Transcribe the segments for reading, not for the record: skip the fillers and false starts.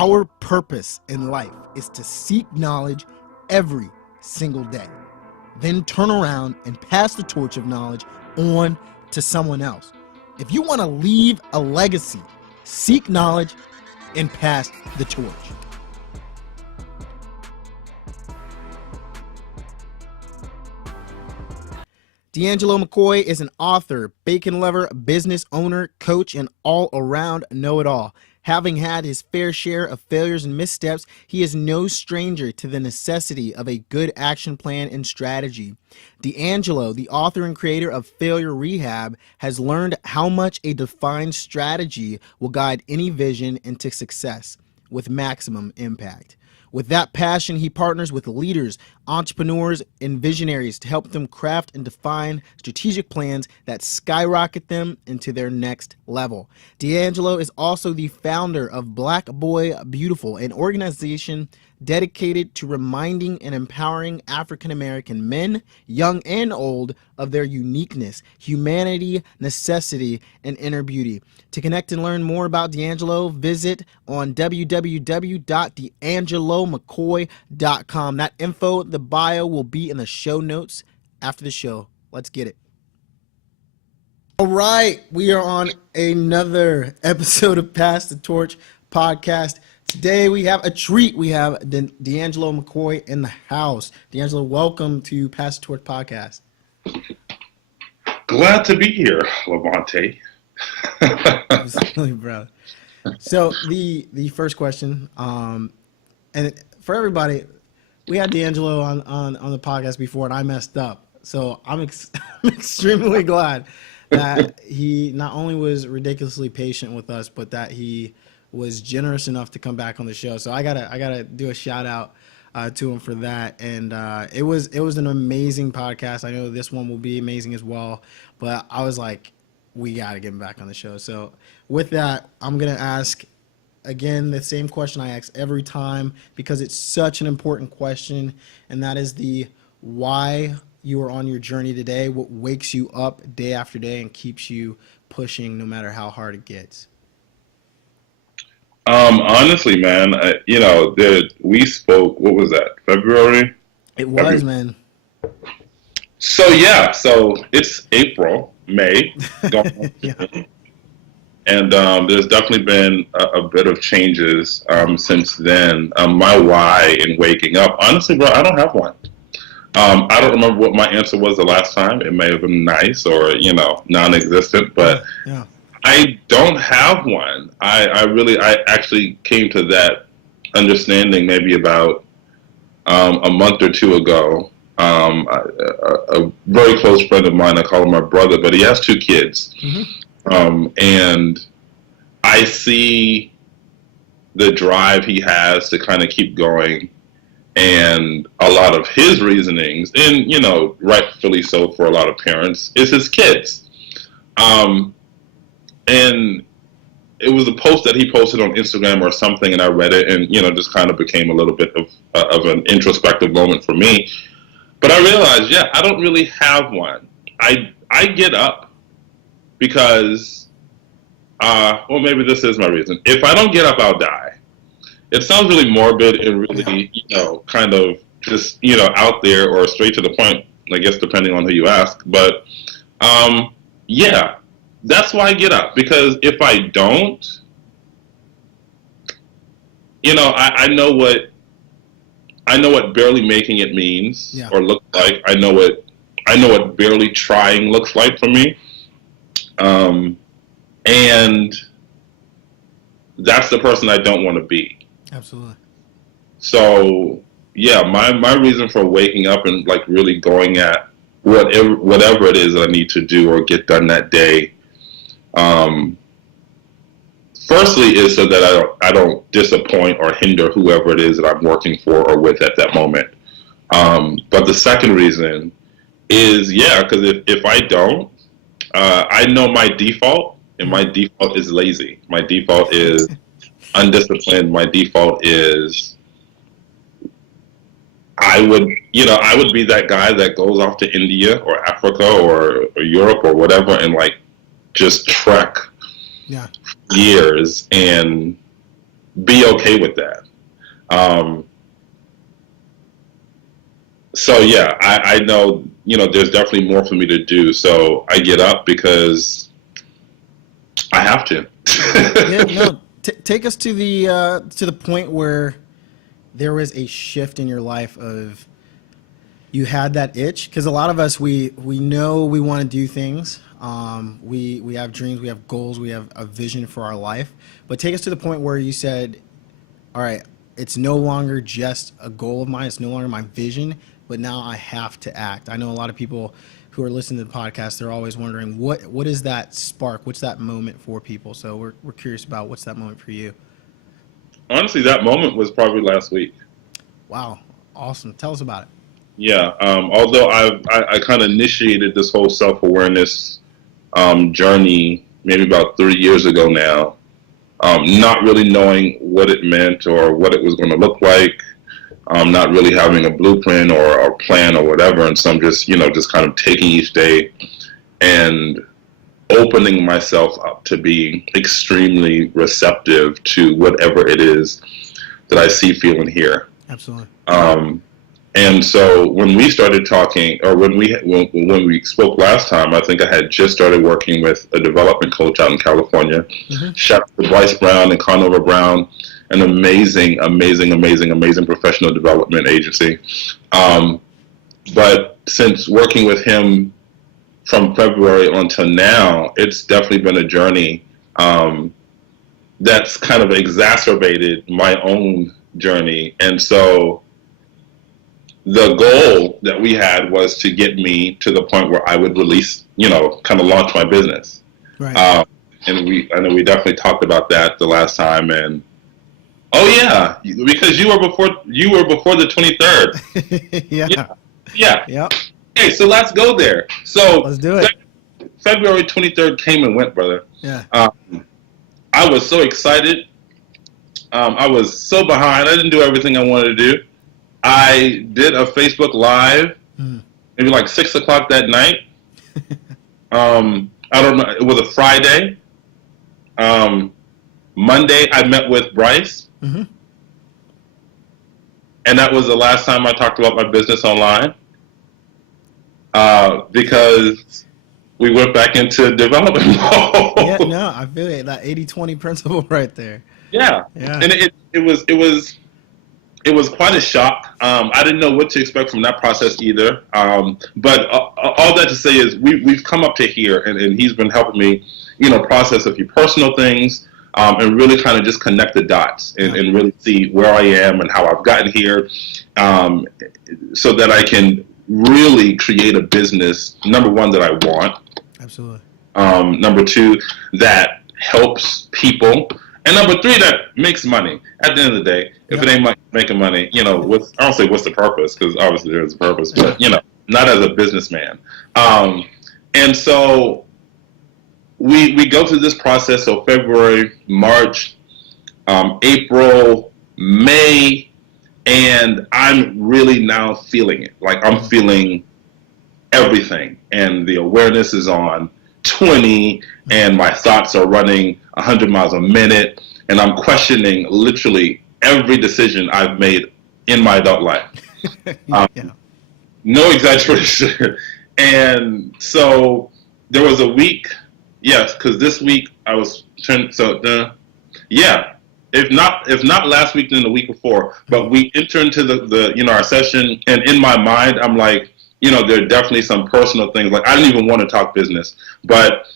Our purpose in life is to seek knowledge every single day, then turn around and pass the torch of knowledge on to someone else. If you want to leave a legacy, seek knowledge and pass the torch. D'Angelo McCoy is an author, bacon lover, business owner, coach, and all-around know-it-all. Having had his fair share of failures and missteps, he is no stranger to the necessity of a good action plan and strategy. D'Angelo, the author and creator of Failure Rehab, has learned how much a defined strategy will guide any vision into success with maximum impact. With that passion, he partners with leaders, entrepreneurs, and visionaries to help them craft and define strategic plans that skyrocket them into their next level. D'Angelo is also the founder of Black Boy Beautiful, an organization dedicated to reminding and empowering African American men, young and old, of their uniqueness, humanity, necessity, and inner beauty. To connect and learn more about D'Angelo, visit on www.d'angelomccoy.com. That info, the bio, will be in the show notes after the show. Let's get it. All right, we are on another episode of Pass the Torch podcast. Today we have a treat. We have D'Angelo McCoy in the house. D'Angelo, welcome to Pass the Torch podcast. Glad to be here, Levante. Absolutely, bro. So the first question, and for everybody, we had D'Angelo on the podcast before, and I messed up. So I'm extremely glad that he not only was ridiculously patient with us, but that he was generous enough to come back on the show. So I gotta do a shout out to him for that. And it was an amazing podcast. I know this one will be amazing as well. But I was like, we gotta get him back on the show. So with that, I'm gonna ask again the same question I ask every time, because it's such an important question, and that is the why you are on your journey today. What wakes you up day after day and keeps you pushing no matter how hard it gets? Honestly, man, we spoke, what was that, February? It was, man. So it's April, May. Yeah. And there's definitely been a bit of changes since then. My why in waking up, honestly, bro, I don't have one. I don't remember what my answer was the last time. It may have been nice or, non-existent, but yeah. I don't have one. I actually came to that understanding maybe about a month or two ago. A very close friend of mine, I call him my brother, but he has 2 kids. Mm-hmm. And I see the drive he has to kind of keep going, and a lot of his reasonings, and, rightfully so for a lot of parents, is his kids. And it was a post that he posted on Instagram or something, and I read it, and just kind of became a little bit of an introspective moment for me. But I realized, I don't really have one. I get up because, maybe this is my reason. If I don't get up, I'll die. It sounds really morbid and really, kind of just out there or straight to the point, I guess, depending on who you ask. But that's why I get up, because if I don't, I know what barely making it means or looks like. I know what barely trying looks like for me. And that's the person I don't want to be. Absolutely. So my reason for waking up and like really going at whatever it is that I need to do or get done that day, firstly is so that I don't disappoint or hinder whoever it is that I'm working for or with at that moment. But the second reason is, because if I don't, I know my default, and my default is lazy. My default is undisciplined. My default is I would be that guy that goes off to India or Africa or Europe or whatever and like just trek years and be okay with that. Um, so yeah, I know, there's definitely more for me to do. So I get up because I have to. Yeah, no. Take us to the point where there was a shift in your life of you had that itch, because a lot of us we know we want to do things. We have dreams, we have goals, we have a vision for our life. But take us to the point where you said, all right, it's no longer just a goal of mine, it's no longer my vision, but now I have to act. I know a lot of people who are listening to the podcast, they're always wondering what is that spark, what's that moment for people. So we're curious about what's that moment for you. Honestly, that moment was probably last week. Wow, awesome, tell us about it. Yeah. Although I kind of initiated this whole self-awareness journey maybe about 3 years ago now, not really knowing what it meant or what it was going to look like, not really having a blueprint or a plan or whatever. And so I'm just kind of taking each day and opening myself up to be extremely receptive to whatever it is that I see, feel, and hear. Absolutely. And so when we started talking, or when we spoke last time, I think I had just started working with a development coach out in California. Mm-hmm. Shout out to Bryce Brown and Conover Brown, an amazing professional development agency. But since working with him from February until now, it's definitely been a journey that's kind of exacerbated my own journey. And so the goal that we had was to get me to the point where I would release, kind of launch my business. Right. And I know we definitely talked about that the last time. And oh yeah, because you were before the 23rd. Yeah. Yeah. Okay, so let's go there. So let's do it. February 23rd came and went, brother. Yeah. I was so excited. I was so behind. I didn't do everything I wanted to do. I did a Facebook Live, maybe like 6 o'clock that night. I don't know. It was a Friday. Monday, I met with Bryce. Mm-hmm. And that was the last time I talked about my business online. Because we went back into development mode. Yeah, no, I feel it. That 80-20 principle right there. Yeah. And it was quite a shock. I didn't know what to expect from that process either. But all that to say is we've come up to here, and he's been helping me, process a few personal things, and really kind of just connect the dots and really see where I am and how I've gotten here, so that I can really create a business, number one, that I want. Absolutely. Number two, that helps people. And number three, that makes money. At the end of the day, if it ain't making money, I don't say what's the purpose, because obviously there's a purpose, but, not as a businessman. And so we go through this process. So February, March, April, May, and I'm really now feeling it. Like I'm feeling everything, and the awareness is on 20, and my thoughts are running 100 miles a minute, and I'm questioning literally every decision I've made in my adult life. No exaggeration. And so there was a week, yes, because this week I was if not last week, then the week before. But we enter into the our session, and in my mind, I'm like, there are definitely some personal things. Like I didn't even want to talk business, but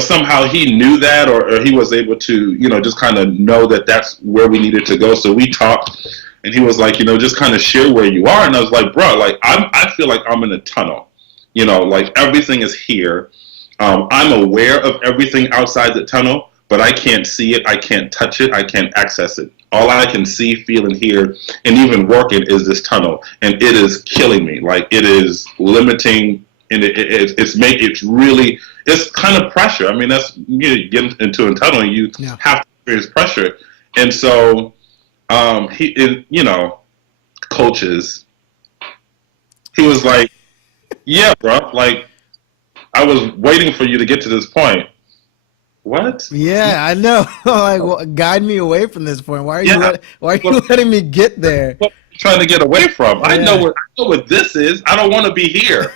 somehow he knew that, or he was able to, just kind of know that that's where we needed to go. So we talked, and he was like, just kind of share where you are. And I was like, bro, like I feel like I'm in a tunnel. Like everything is here. I'm aware of everything outside the tunnel, but I can't see it. I can't touch it. I can't access it. All I can see, feel, and hear, and even work in is this tunnel, and it is killing me. Like it is limiting, and it's kind of pressure. I mean, that's you get into a tunnel, and you have to experience pressure. And so, coaches, he was like, "Yeah, bro, like I was waiting for you to get to this point." what? Yeah, I know. Like, well, guide me away from this point. Yeah. Why are What, you letting me get there? what are you trying to get away from? Yeah. I know what this is. I don't want to be here.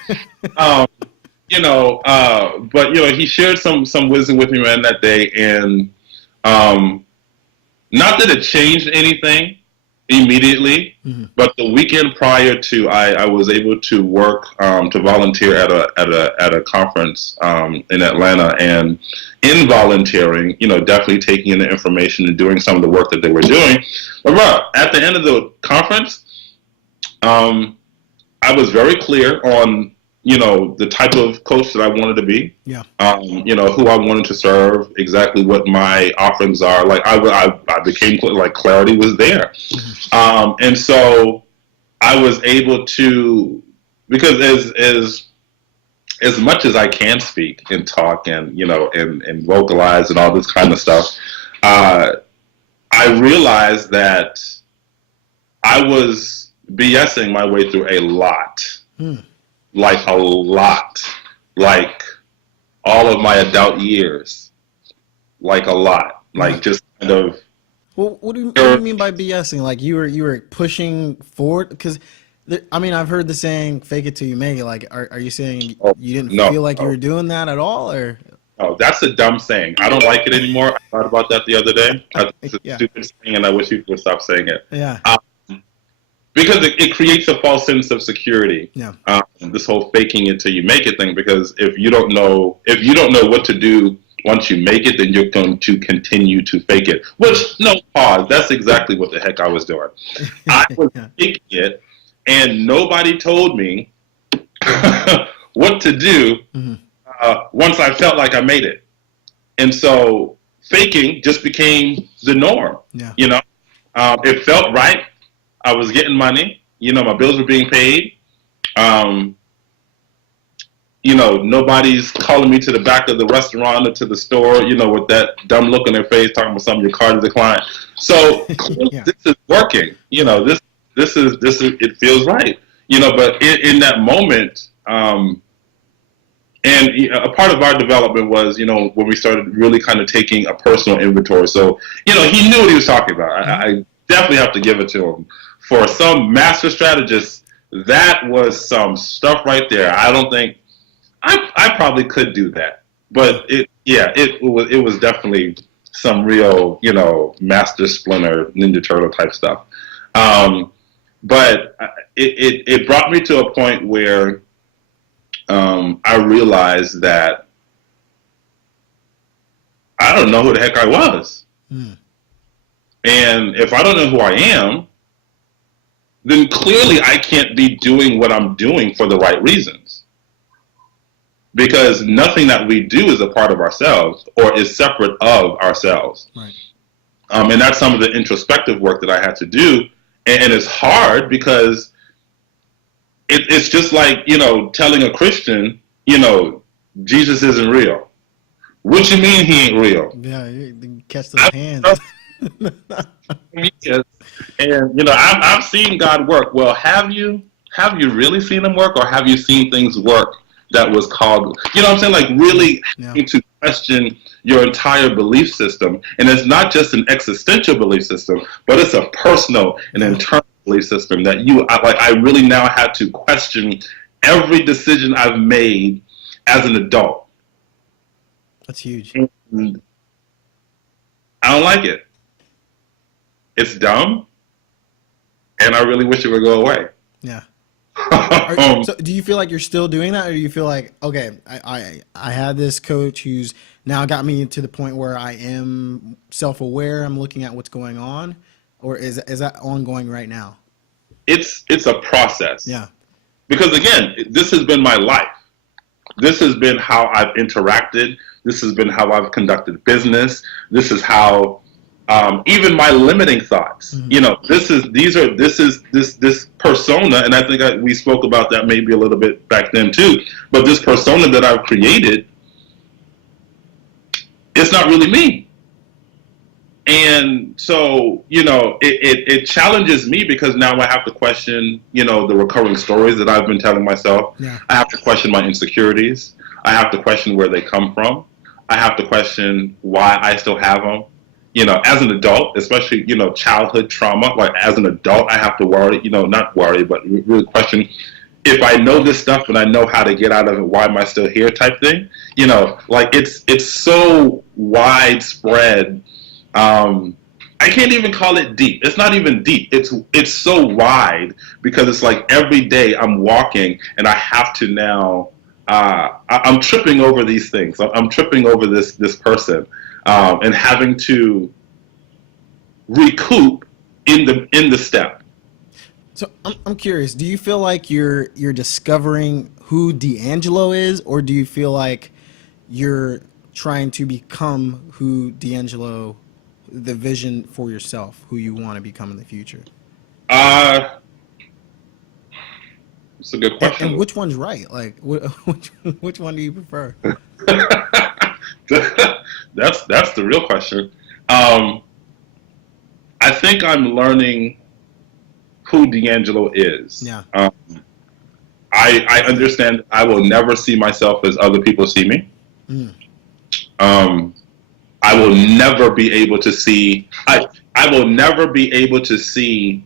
Um, but he shared some wisdom with me, man, that day, and um, not that it changed anything immediately, Hmm. but the weekend prior to, I was able to work to volunteer at a conference in Atlanta, and in volunteering, definitely taking in the information and doing some of the work that they were doing. But at the end of the conference, um, I was very clear on the type of coach that I wanted to be. Yeah. Who I wanted to serve, exactly what my offerings are. Like I became clear, like clarity was there, and so I was able to, because as much as I can speak and talk and and vocalize and all this kind of stuff, I realized that I was BSing my way through a lot, Hmm. like a lot, like all of my adult years, like a lot, like What? just kind of. Well, what do you mean by BSing? Like you were pushing forward? Because I mean, I've heard the saying "fake it till you make it." Like, are you saying Oh, you didn't no, feel like you no, were doing that at all, or? no, that's a dumb saying. I don't like it anymore. I thought about that the other day. I think it's a Yeah. stupid saying, and I wish people would stop saying it. Yeah. Because it creates a false sense of security. Yeah. This whole faking it till you make it thing. Because if you don't know what to do once you make it, then you're going to continue to fake it. Which, no, pause. That's exactly what the heck I was doing. I was Yeah. faking it, and nobody told me what to do Hmm. once I felt like I made it. And so faking just became the norm. Yeah. It felt right. I was getting money. My bills were being paid. Um, nobody's calling me to the back of the restaurant or to the store, with that dumb look on their face, talking about something your card declined. So clearly Yeah. this is working. This is it feels right. But in that moment, and a part of our development was, when we started really kind of taking a personal inventory. So, he knew what he was talking about. I definitely have to give it to him. For some master strategist, that was some stuff right there. I don't think I probably could do that, but it was definitely some real, master splinter Ninja Turtle type stuff. But it brought me to a point where I realized that I don't know who the heck I was. Hmm. And if I don't know who I am, then clearly I can't be doing what I'm doing for the right reasons. Because nothing that we do is a part of ourselves or is separate of ourselves. Right. And that's some of the introspective work that I had to do. And it's hard because it's just like, telling a Christian, Jesus isn't real. What you mean he ain't real? Yeah. You catch those hands. Yes. And I've seen God work. Well, have you really seen him work, or have you seen things work that was called, what I'm saying, like really Yeah. having to question your entire belief system. And it's not just an existential belief system, but it's a personal and internal belief system that I really now had to question every decision I've made as an adult. That's huge. And I don't like it. It's dumb, and I really wish it would go away. Yeah. Um, So do you feel like you're still doing that, or do you feel like, okay, I had this coach who's now got me to the point where I am self-aware, I'm looking at what's going on, or is that ongoing right now? it's a process, Yeah. because again, this has been my life. This has been how I've interacted. This has been how I've conducted business. This is how even my limiting thoughts. Hmm. This persona, and I think we spoke about that maybe a little bit back then too. But this persona that I've created, it's not really me. And so, it challenges me because now I have to question, the recurring stories that I've been telling myself. Yeah. I have to question my insecurities. I have to question where they come from. I have to question why I still have them. As an adult, especially, childhood trauma, like as an adult, I have to worry, not worry, but really question if I know this stuff and I know how to get out of it, why am I still here type thing? Like it's so widespread. I can't even call it deep. It's not even deep. It's so wide because it's like every day I'm walking and I have to now. I'm tripping over these things. I'm tripping over this person, and having to recoup in the step. So I'm curious. Do you feel like you're discovering who D'Angelo is, or do you feel like you're trying to become who D'Angelo, the vision for yourself, who you want to become in the future? Uh, it's a good And question. which one's right? Like, which one do you prefer? That's the real question. Um, I think I'm learning who D'Angelo is. Yeah. I understand I will never see myself as other people see me. Mm. I will never be able to see. I will never be able to see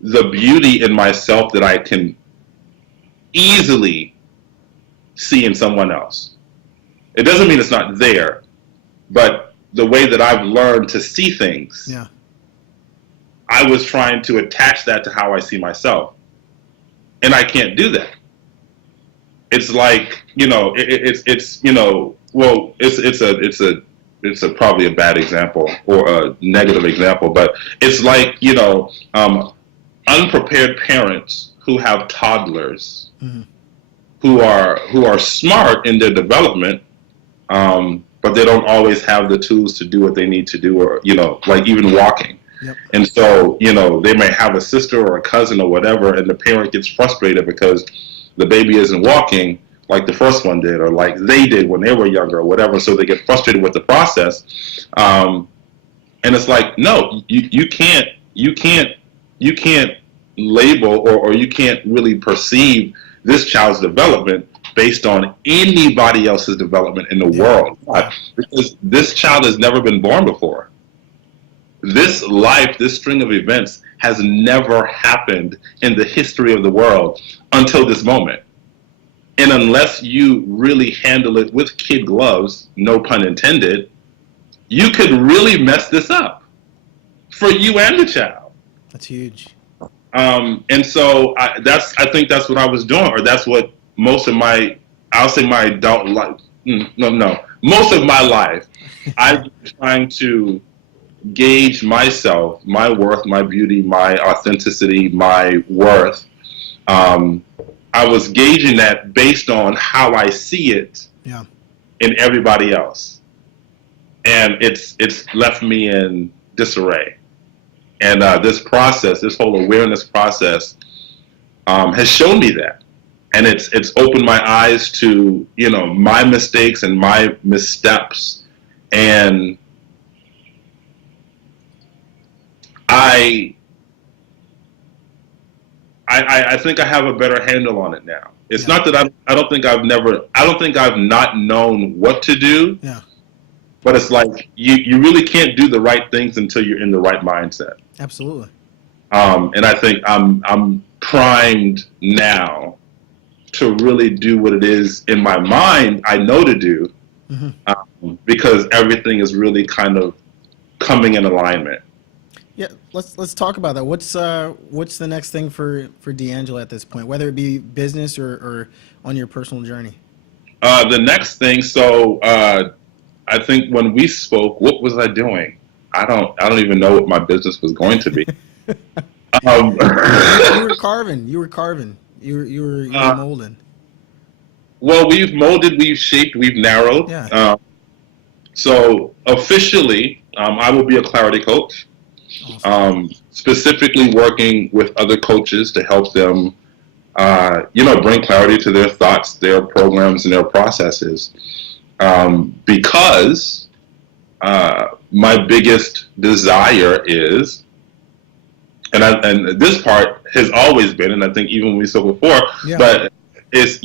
the beauty in myself that I can easily see in someone else. It doesn't mean it's not there, but the way that I've learned to see things, Yeah. I was trying to attach that to how I see myself, and I can't do that. It's like well, it's a probably a bad example or a negative example, but it's like unprepared parents who have toddlers Mm-hmm. who are smart in their development, but they don't always have the tools to do what they need to do, or like even walking. Yep. And so they may have a sister or a cousin or whatever, and the parent gets frustrated because the baby isn't walking like the first one did, or like they did when they were younger, or whatever. So they get frustrated with the process, and it's like, no, you can't label or you can't really perceive this child's development based on anybody else's development in the world. Why? Because this child has never been born before. This string of events has never happened in the history of the world until this moment. And unless you really handle it with kid gloves, no pun intended, you could really mess this up for you and the child. That's huge. And so I think that's what I was doing, or that's what most of my adult life, most of my life, I've been trying to gauge myself, my worth, my beauty, my authenticity, my worth. I was gauging that based on how I see it in everybody else. And it's left me in disarray. And this whole awareness process, has shown me that. And it's opened my eyes to, my mistakes and my missteps. And I think I have a better handle on it now. It's not that I don't think I've not known what to do. Yeah. But it's like you really can't do the right things until you're in the right mindset. Absolutely. And I think I'm primed now to really do what it is in my mind I know to do, because everything is really kind of coming in alignment. Yeah, let's talk about that. What's the next thing for D'Angelo at this point, whether it be business or on your personal journey? The next thing, so I think when we spoke, what was I doing? I don't even know what my business was going to be. You were carving. You were molding. Well, we've molded, we've shaped, we've narrowed. Yeah. So officially, I will be a clarity coach. Awesome. Specifically working with other coaches to help them, bring clarity to their thoughts, their programs, and their processes. Because my biggest desire is, and this part has always been, and I think even when we spoke before, but it's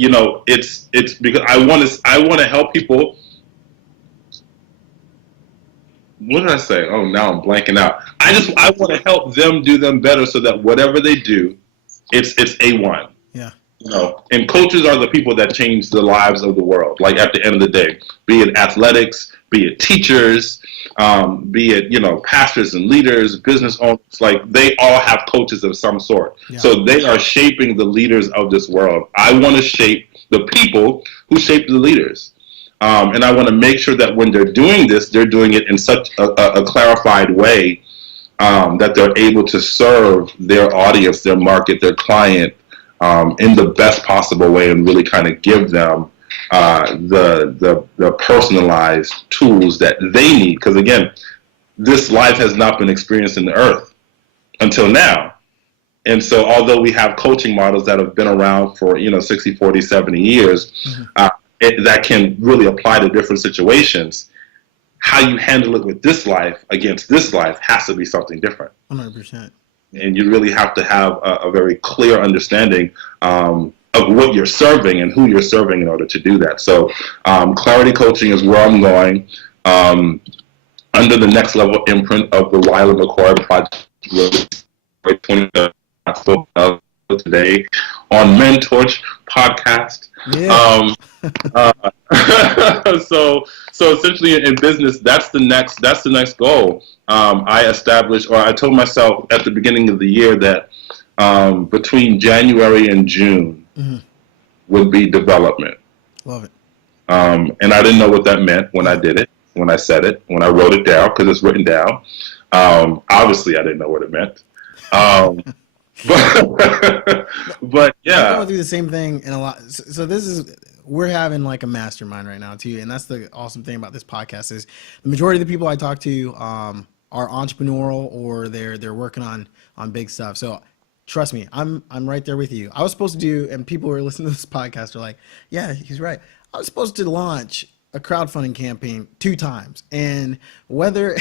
because I want to help people what did I say? Oh, now I'm blanking out. I want to help them do them better so that whatever they do, it's A1. Yeah. And coaches are the people that change the lives of the world. Like at the end of the day, be it athletics, be it teachers, be it pastors and leaders, business owners. Like they all have coaches of some sort. Yeah. So they are shaping the leaders of this world. I want to shape the people who shape the leaders. And I want to make sure that when they're doing this, they're doing it in such a clarified way that they're able to serve their audience, their market, their client in the best possible way, and really kind of give them the personalized tools that they need. Because again, this life has not been experienced in the earth until now. And so although we have coaching models that have been around for 60, 40, 70 years, that can really apply to different situations, how you handle it with this life against this life has to be something different. 100%. And you really have to have a very clear understanding of what you're serving and who you're serving in order to do that. So clarity coaching is where I'm going. Under the next level imprint of the Wiley McCoy project, today on Mentorch podcast. Yeah. So essentially in business, that's the next goal. I told myself at the beginning of the year that between January and June would be development. Love it. And I didn't know what that meant when I did it, when I said it, when I wrote it down, because it's written down. Obviously, I didn't know what it meant. But yeah, I'm going through the same thing in a lot. So we're having like a mastermind right now too, and that's the awesome thing about this podcast is the majority of the people I talk to are entrepreneurial or they're working on big stuff. So trust me, I'm right there with you. I was supposed to do, and people who are listening to this podcast are like, yeah, he's right. I was supposed to launch a crowdfunding campaign 2 times, and whether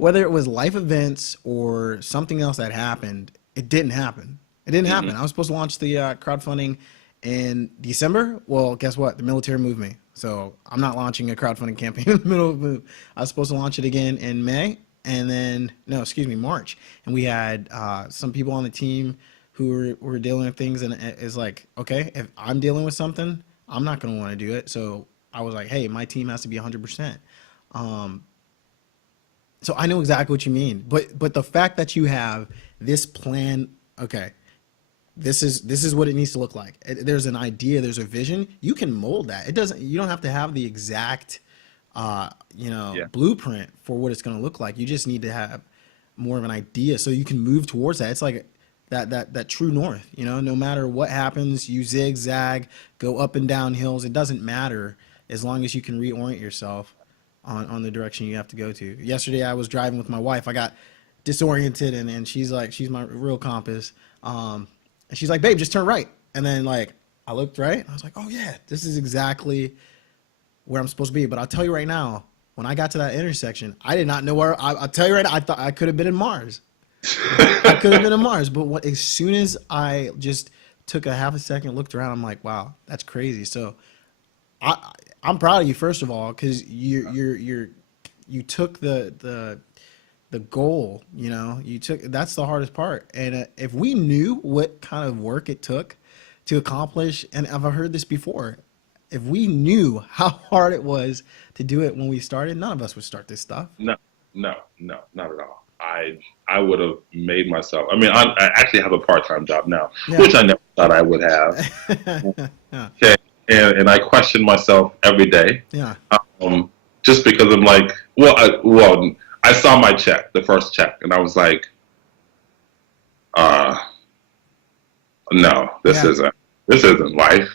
it was life events or something else that happened, it didn't happen. It didn't happen. I was supposed to launch the crowdfunding in December. Well, guess what? The military moved me, so I'm not launching a crowdfunding campaign in the middle of the move. I was supposed to launch it again in May, and then March. And we had some people on the team who were dealing with things, and it's like, okay, if I'm dealing with something, I'm not going to want to do it. So I was like, hey, my team has to be 100%. So I know exactly what you mean, but the fact that you have this plan, okay, this is what it needs to look like. There's an idea, there's a vision. You can mold that. You don't have to have the exact, blueprint for what it's going to look like. You just need to have more of an idea so you can move towards that. It's like that true north. No matter what happens, you zigzag, go up and down hills. It doesn't matter as long as you can reorient yourself on the direction you have to go to. Yesterday I was driving with my wife. I got disoriented and she's my real compass. And she's like, babe, just turn right. And then like I looked right and I was like, oh yeah, this is exactly where I'm supposed to be. But I'll tell you right now, when I got to that intersection, I did not know where. I'll tell you right now, I thought I could have been in Mars. I could have been in Mars. But as soon as I just took a half a second, looked around, I'm like, wow, that's crazy. So I'm proud of you, first of all, because you took the goal. That's the hardest part. And if we knew what kind of work it took to accomplish, and I've heard this before, if we knew how hard it was to do it when we started, none of us would start this stuff. No, not at all. I would have made myself. I mean, I actually have a part-time job now, which I never thought I would have. Yeah. Okay. And I question myself every day. Yeah. Just because I'm like, I saw my check, the first check, and I was like, no, this isn't life.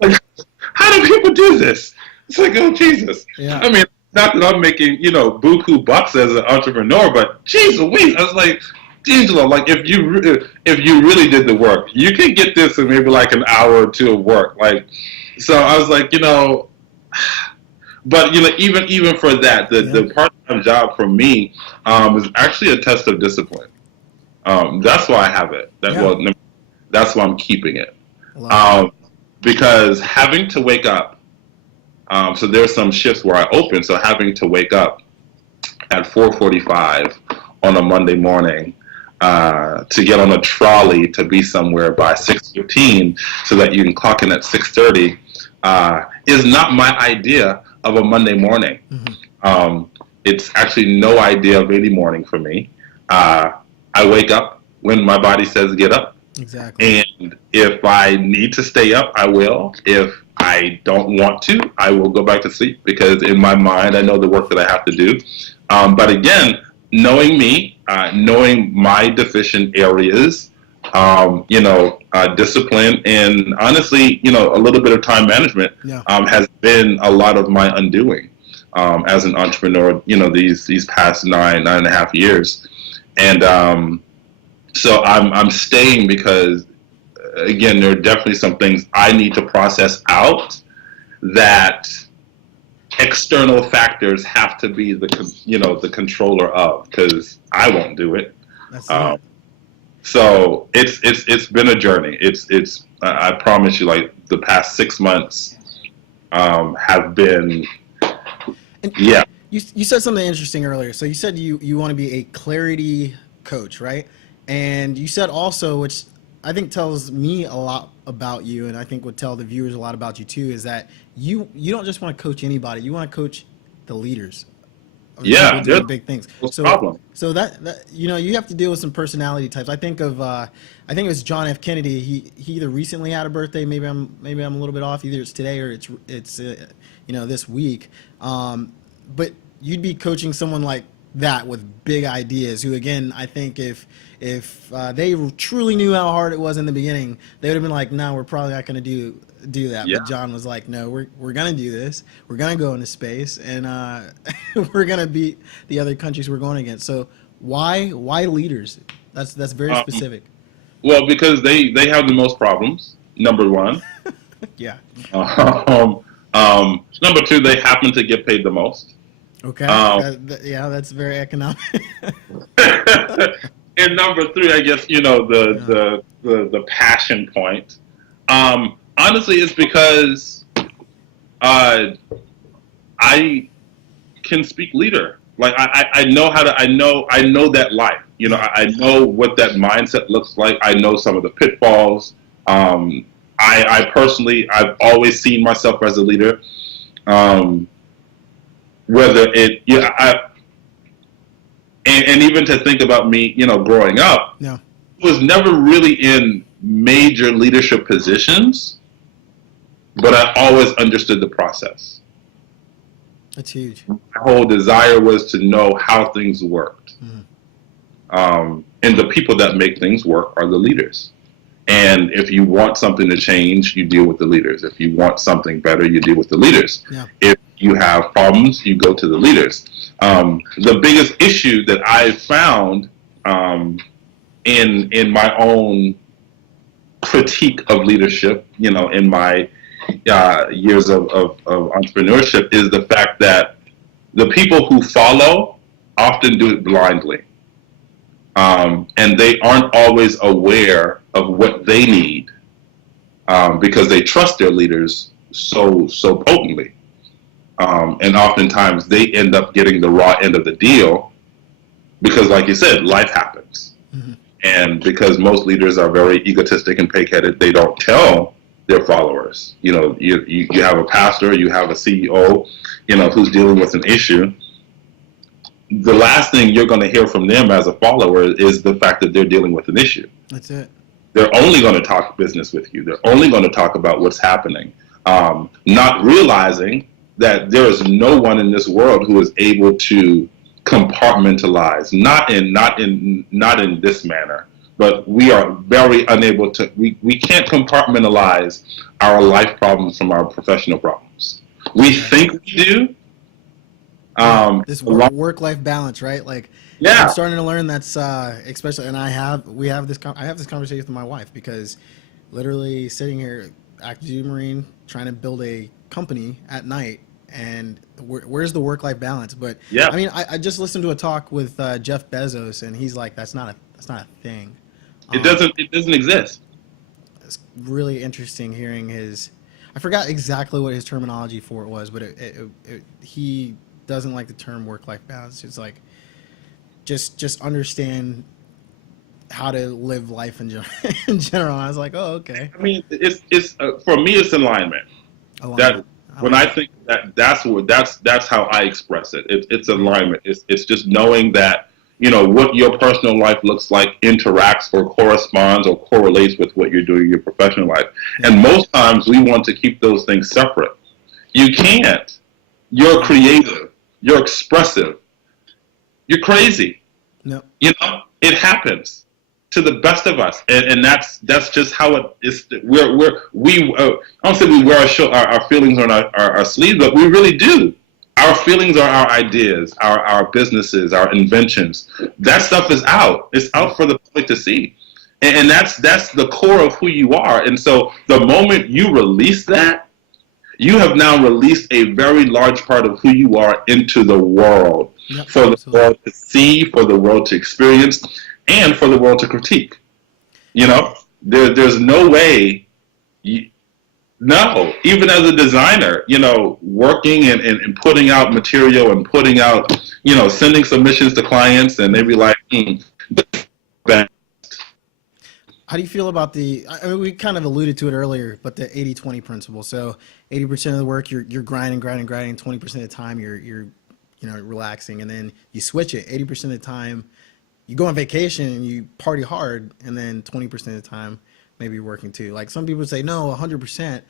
Like, how do people do this? It's like, oh Jesus. Yeah. I mean, not that I'm making, buku bucks as an entrepreneur, but geez Louise, I was like, D'Angelo, like if you really did the work, you can get this in maybe like an hour or 2 of work. Like, so I was like, but even for that, the part-time job for me is actually a test of discipline. That's why I have it. That's why I'm keeping it. Because having to wake up So there's some shifts where I open. So having to wake up at 4:45 on a Monday morning to get on a trolley to be somewhere by 6:15 so that you can clock in at 6:30 is not my idea of a Monday morning. Mm-hmm. It's actually no idea of any morning for me. I wake up when my body says get up. Exactly. And if I need to stay up, I will. If I don't want to, I will go back to sleep because in my mind, I know the work that I have to do. But again, knowing me, knowing my deficient areas, discipline, and honestly, a little bit of time management Yeah. has been a lot of my undoing as an entrepreneur. These past nine and a half years, and so I'm staying because again, there are definitely some things I need to process out that external factors have to be the controller of, because I won't do it. That's Um, it. so it's been a journey. It's I promise you, like the past 6 months have been And yeah. you said something interesting earlier. So you said you want to be a clarity coach, right? And you said also, which I think tells me a lot about you, and I think would tell the viewers a lot about you too, is that you don't just want to coach anybody. You want to coach the leaders, or the people Yeah, there's doing big things. no So problem. so that you have to deal with some personality types. I think it was John F. Kennedy. He either recently had a birthday, maybe I'm a little bit off. Either it's today or it's this week. But you'd be coaching someone like that with big ideas. Who again, I think if they truly knew how hard it was in the beginning, they would have been like, "No, we're probably not going to do that." Yeah. But John was like, "No, we're going to do this. We're going to go into space, and we're going to beat the other countries we're going against." So why leaders? That's very Um, specific. well, because they have the most problems. Number one. Yeah. Number two, they happen to get paid the most. Okay. Um, Yeah, that's very economic. and number three, I guess the Yeah. the passion point. Honestly, it's because I can speak leader. Like I know how to. I know that life. I know what that mindset looks like. I know some of the pitfalls. I personally, I've always seen myself as a leader. Um, whether it, and even to think about me, growing up, Yeah. was never really in major leadership positions, but I always understood the process. That's huge. My whole desire was to know how things worked. Mhm. And the people that make things work are the leaders. And if you want something to change, you deal with the leaders. If you want something better, you deal with the leaders. Yeah. If you have problems, you go to the leaders. The biggest issue that I found in my own critique of leadership, in my years of entrepreneurship, is the fact that the people who follow often do it blindly. And they aren't always aware of what they need because they trust their leaders so potently. And oftentimes they end up getting the raw end of the deal because, like you said, life happens. Hmm. And because most leaders are very egotistic and pig-headed, they don't tell their followers. You have a pastor, you have a CEO, who's dealing with an issue. The last thing you're going to hear from them as a follower is the fact that they're dealing with an issue. That's it. They're only going to talk business with you. They're only going to talk about what's happening, not realizing that there is no one in this world who is able to compartmentalize. Not in this manner, but we are very unable to. We can't compartmentalize our life problems from our professional problems. We think we do. This work-life balance, right? Like, Yeah. I'm starting to learn that's especially, and I have this conversation with my wife because literally sitting here, active duty Marine, trying to build a company at night, and where's the work-life balance? But Yeah. I mean, I just listened to a talk with Jeff Bezos, and he's like, that's not a thing. It doesn't exist. It's really interesting hearing his. I forgot exactly what his terminology for it was, but he doesn't like the term work-life balance. It's like just understand how to live life in general. In general, I was like, oh, okay, I mean, it's for me, it's alignment. That alignment. I when like I that. think that that's how I express it. It's Yeah, alignment. It's just knowing that what your personal life looks like interacts or corresponds or correlates with what you're doing in your professional life. yeah, And most times we want to keep those things separate. You can't. You're yeah. creative. You're expressive. You're crazy. No, It happens to the best of us, and that's just how it is. I don't say we wear our feelings on our sleeves, but we really do. Our feelings are our ideas, our businesses, our inventions. That stuff is out. It's yeah, out for the public to see, and that's the core of who you are. And so the moment you release that, you have now released a very large part of who you are into the world, yep, for the absolutely. world to see, for the world to experience, and for the world to critique. There's no way. You, no, even as a designer, working and putting out material and putting out, sending submissions to clients, and they be like, How do you feel about I mean, we kind of alluded to it earlier, but the 80-20 principle. So 80% of the work you're grinding, grinding, grinding. 20% of the time you're relaxing, and then you switch it. 80% of the time you go on vacation and you party hard, and then 20% of the time maybe you're working too. Like some people say, no, 100%.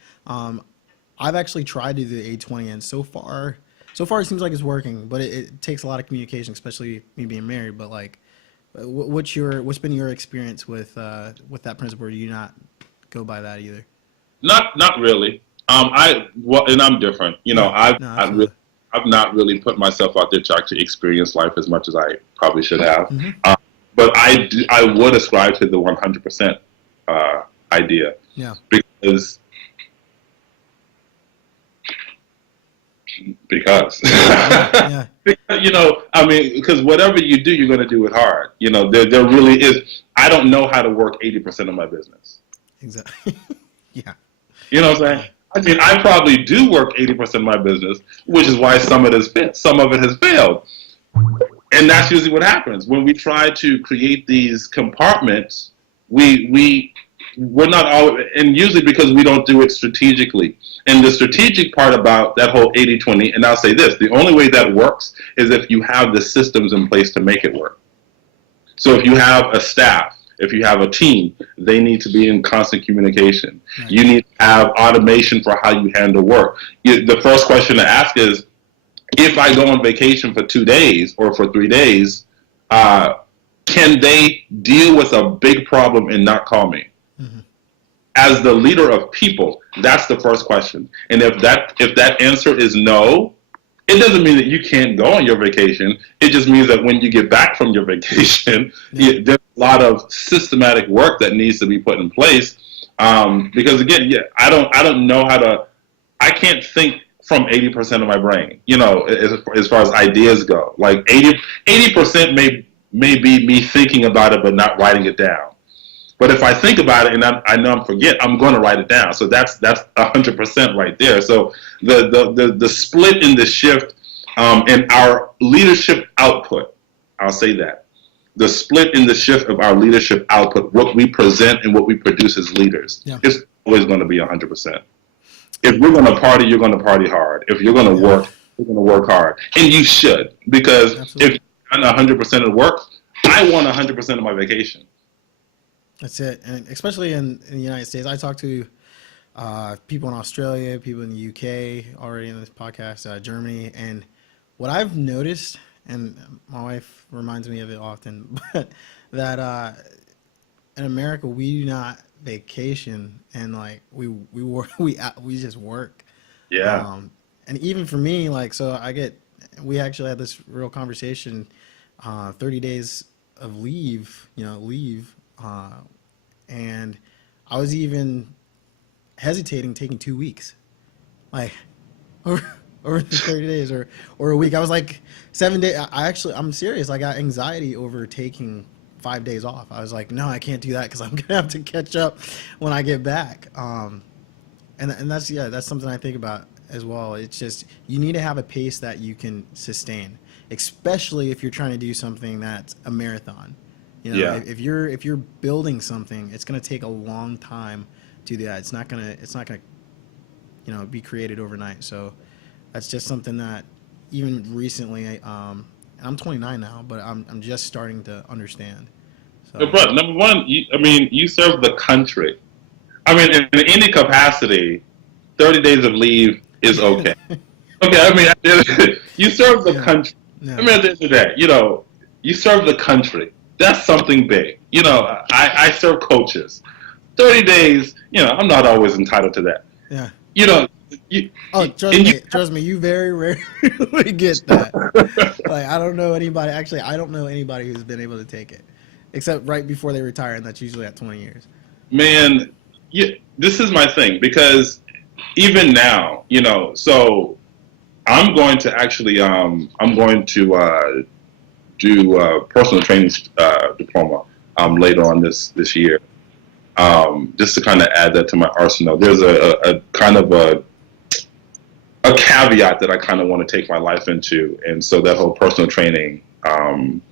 I've actually tried to do the 80-20, and so far it seems like it's working, but it takes a lot of communication, especially me being married. But like, what's been your experience with that principle? Or do you not go by that either? not really. And I'm different. Yeah, no, absolutely. I've not really put myself out there to actually experience life as much as I probably should have. Hmm. But I would ascribe to the 100% idea, Yeah, because because yeah, yeah, I mean, because whatever you do, you're going to do it hard. There really is. I don't know how to work 80% of my business. exactly. Yeah, You know what I'm saying? I mean, I probably do work 80% of my business, which is why some of it has failed. And that's usually what happens when we try to create these compartments. We're not all, and usually because we don't do it strategically. And the strategic part about that whole 80-20, and I'll say this: the only way that works is if you have the systems in place to make it work. So if you have a staff, if you have a team, they need to be in constant communication. right. You need to have automation for how you handle work. The first question to ask is, if I go on vacation for 2 days or for 3 days, can they deal with a big problem and not call me? Hmm. As the leader of people, that's the first question. And if that answer is no, it doesn't mean that you can't go on your vacation. It just means that when you get back from your vacation, Yeah, there's a lot of systematic work that needs to be put in place. Because again, yeah, I don't know how to. I can't think from 80% of my brain. As far as ideas go, like 80% may be me thinking about it but not writing it down. But if I think about it and I know I'm forget, I'm going to write it down. So that's 100% right there. So the split in the shift in our leadership output, I'll say that the split in the shift of our leadership output, what we present and what we produce as leaders, yeah, is always going to be 100%. If you're going to party, you're going to party hard. If you're going to yeah, work, you're going to work hard, and you should, because if absolutely. you're on 100% of work, I want 100% of my vacation. That's it. And especially in the United States, I talk to people in Australia, people in the UK already in this podcast, Germany, and what I've noticed, and my wife reminds me of it often, but that in America we do not vacation, and like we work, we just work. Yeah. And even for me, like, we actually had this real conversation, 30 days of leave, and I was even hesitating taking 2 weeks, like, or, or 30 days or a week. I was like 7 days. I'm serious. I got anxiety over taking 5 days off. I was like, no, I can't do that because I'm going to have to catch up when I get back. And that's something I think about as well. It's just you need to have a pace that you can sustain, especially if you're trying to do something that's a marathon. You know, Yeah. if you're building something, it's going to take a long time to do that. It's not gonna be created overnight. So that's just something that even recently, I'm 29 now, but I'm just starting to understand. But So bro, number one, you serve the country. I mean, in any capacity, 30 days of leave is okay. Okay, I mean, you serve the yeah, country. I yeah, mean, at the end of the day, you serve the country. That's something big. yeah, I serve coaches. 30 days, I'm not always entitled to that. yeah. You know, you, Oh, you, and you, trust me, you very rarely get that. Like, I don't know anybody. Actually, I don't know anybody who's been able to take it, except right before they retire, and that's usually at 20 years. man, this is my thing because even now, so I'm going to actually, I'm going to do a personal training diploma later on this year. Just to kind of add that to my arsenal. There's a kind of a caveat that I kind of want to take my life into, and so that whole personal training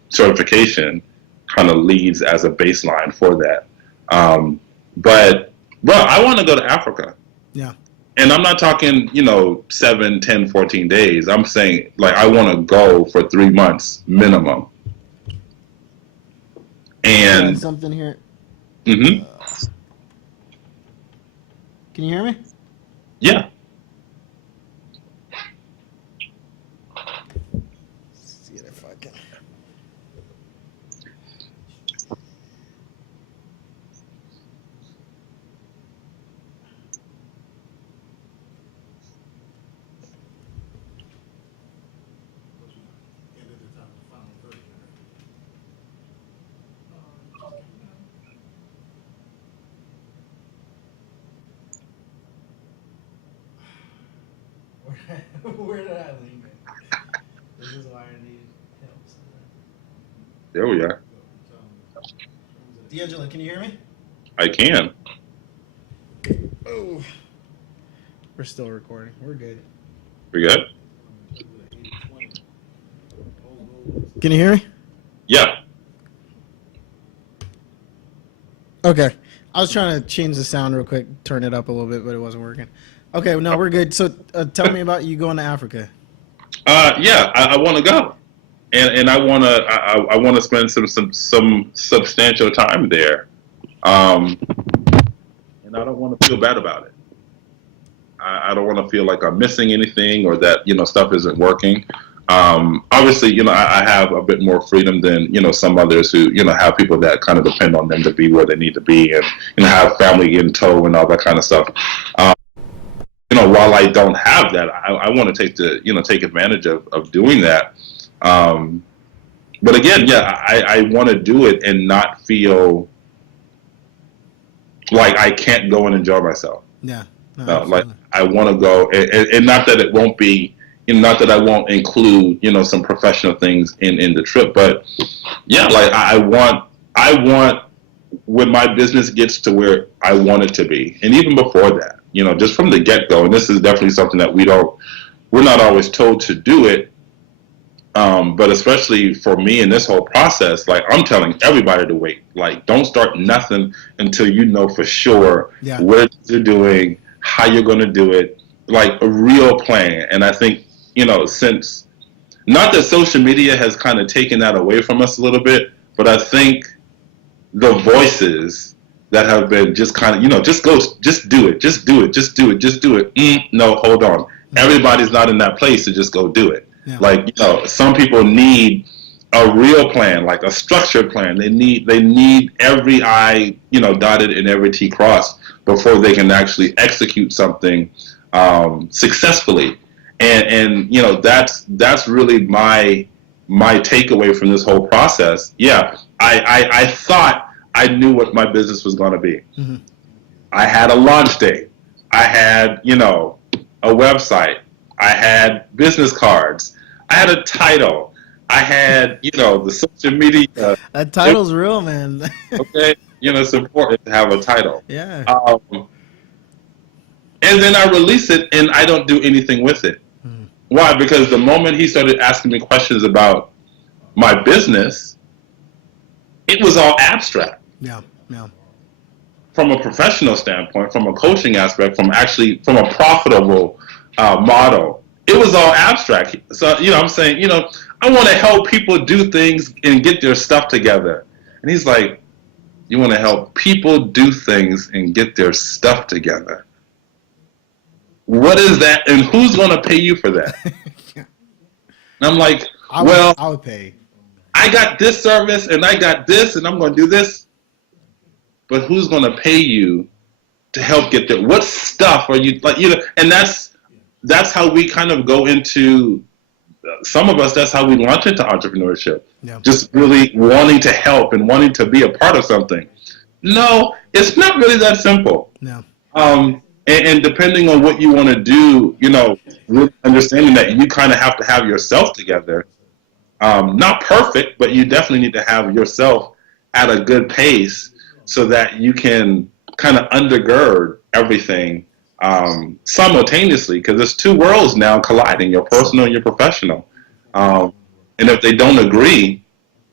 certification kind of leads as a baseline for that. But bro, I want to go to Africa. Yeah. And I'm not talking, 7, 10, 14 days. I'm saying, like, I want to go for 3 months minimum. And Something here. hmm Can you hear me? yeah, See if I can. Where did I leave it? This is why I need help. there we are. D'Angelo, can you hear me? I can. Oh, we're still recording. We're good. We good? Can you hear me? Yeah. Okay. I was trying to change the sound real quick, turn it up a little bit, but it wasn't working. Okay, no, we're good. So tell me about you going to Africa. Yeah, I want to go. And I want to spend some substantial time there. And I don't want to feel bad about it. I don't want to feel like I'm missing anything or that, stuff isn't working. Obviously, I have a bit more freedom than, some others who, have people that kind of depend on them to be where they need to be and, have family in tow and all that kind of stuff. While I don't have that, I want to take advantage of doing that. But again, yeah, I want to do it and not feel like I can't go and enjoy myself. Yeah. No, Like I want to go, and not that it won't be, not that I won't include, some professional things in the trip, but yeah, like I want when my business gets to where I want it to be, and even before that, just from the get go, and this is definitely something that we're not always told to do it. But especially for me in this whole process, like I'm telling everybody to wait. Like, don't start nothing until you know for sure what you're doing, how you're going to do it, like a real plan. And I think, since not that social media has kind of taken that away from us a little bit, but I think the voices that have been just kind of, just go, just do it, just do it, just do it, just do it. No, hold on. Everybody's not in that place to just go do it. Yeah. Like, some people need a real plan, like a structured plan. They need every I, dotted and every T crossed before they can actually execute something successfully. And that's really my takeaway from this whole process. Yeah, I thought I knew what my business was going to be. Mm-hmm. I had a launch date. I had, a website. I had business cards. I had a title. I had, the social media. That title's real, man. Okay, it's important to have a title. Yeah. And then I release it and I don't do anything with it. Mm. Why? Because the moment he started asking me questions about my business, it was all abstract. Yeah. Yeah. From a professional standpoint, from a coaching aspect, from a profitable model, it was all abstract. So, I'm saying, I want to help people do things and get their stuff together. And he's like, you want to help people do things and get their stuff together? What is that? And who's going to pay you for that? Yeah. And I'm like, I would pay. I got this service and I got this and I'm going to do this. But who's going to pay you to help get there? What stuff are you like? And that's how we kind of go into. Some of us, that's how we launch into entrepreneurship. Yeah. Just really wanting to help and wanting to be a part of something. No, it's not really that simple. No. And depending on what you want to do, really understanding that you kind of have to have yourself together. Not perfect, but you definitely need to have yourself at a good pace so that you can kind of undergird everything simultaneously, because there's two worlds now colliding, your personal and your professional. And if they don't agree,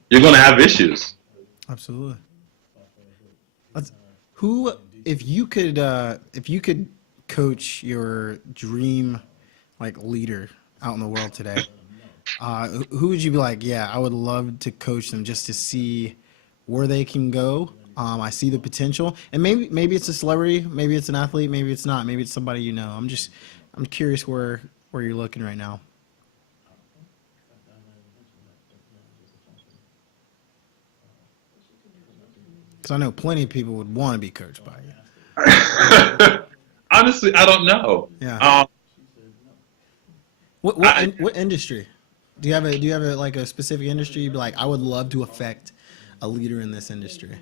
you're going to have issues. Absolutely. If you could coach your dream leader out in the world today, who would you be like, yeah, I would love to coach them just to see where they can go. I see the potential, and maybe it's a celebrity, maybe it's an athlete, maybe it's not, maybe it's somebody you know. I'm curious where you're looking right now. Because I know plenty of people would want to be coached by you. Honestly, I don't know. Yeah. What industry? Do you have a specific industry you'd be like, I would love to affect a leader in this industry?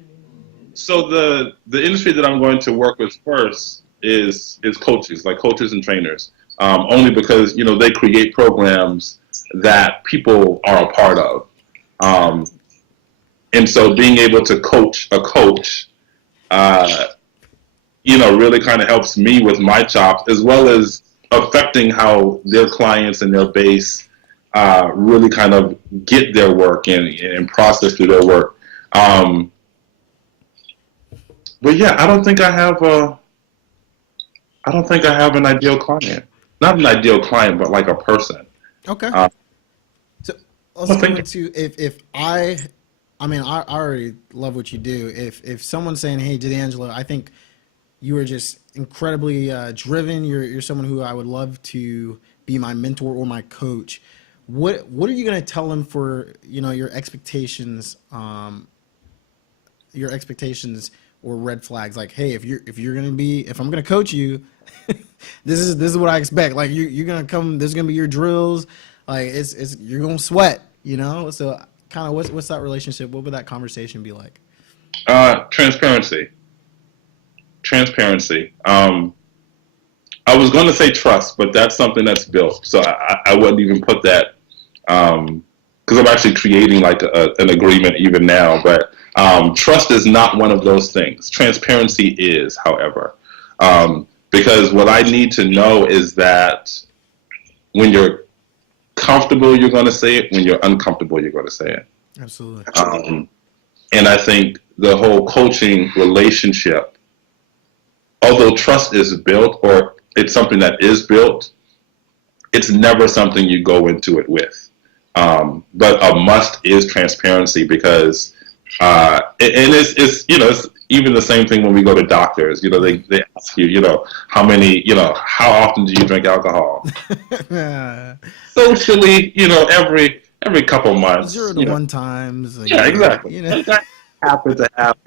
So the industry that I'm going to work with first is coaches, like coaches and trainers, only because they create programs that people are a part of, and so being able to coach a coach, really kind of helps me with my chops, as well as affecting how their clients and their base really kind of get their work and process through their work. But yeah, I don't think I have an ideal client. Not an ideal client, but like a person. Okay. So let's go into I already love what you do. If someone's saying, hey, D'Angelo, I think you are just incredibly driven. You're someone who I would love to be my mentor or my coach. What are you going to tell them for your expectations? Your expectations or red flags, like, hey, if I'm gonna coach you, this is what I expect. Like you're gonna come. There's gonna be your drills. Like you're gonna sweat. So kind of what's that relationship? What would that conversation be like? Transparency. I was going to say trust, but that's something that's built. So I wouldn't even put that because I'm actually creating like an agreement even now. But trust is not one of those things. Transparency is, however, because what I need to know is that when you're comfortable, you're going to say it. When you're uncomfortable, you're going to say it. Absolutely. And I think the whole coaching relationship, although trust is built or it's something that is built, it's never something you go into it with. But a must is transparency because, and it's even the same thing when we go to doctors. They ask you, how often do you drink alcohol? Socially, every couple months. 0 to 1 times. Yeah, exactly. That happen to have,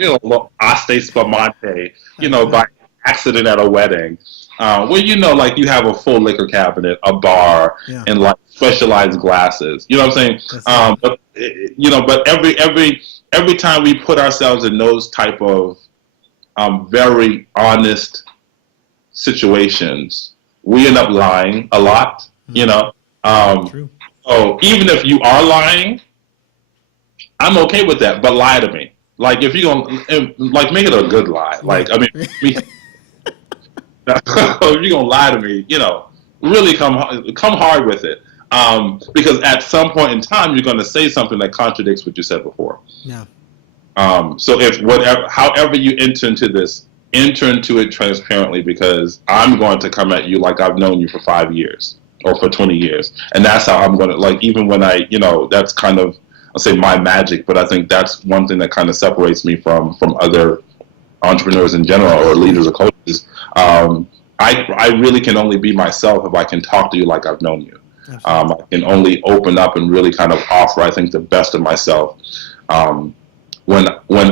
aste spumante, by accident at a wedding. Where like you have a full liquor cabinet, a bar, and like specialized glasses. You know what I'm saying? But every time we put ourselves in those type of very honest situations, we end up lying a lot. True. So even if you are lying, I'm okay with that. But lie to me. Like if you're gonna make it a good lie. Like if you're gonna lie to me, really come hard with it. Because at some point in time, you're going to say something that contradicts what you said before. Yeah. So if however you enter into this, enter into it transparently, because I'm going to come at you like I've known you for 5 years or for 20 years, and that's how I'm going to, like, even when that's kind of, I'll say, my magic, but I think that's one thing that kind of separates me from other entrepreneurs in general, or leaders or coaches. I really can only be myself if I can talk to you like I've known you. I can only open up and really kind of offer, I think, the best of myself when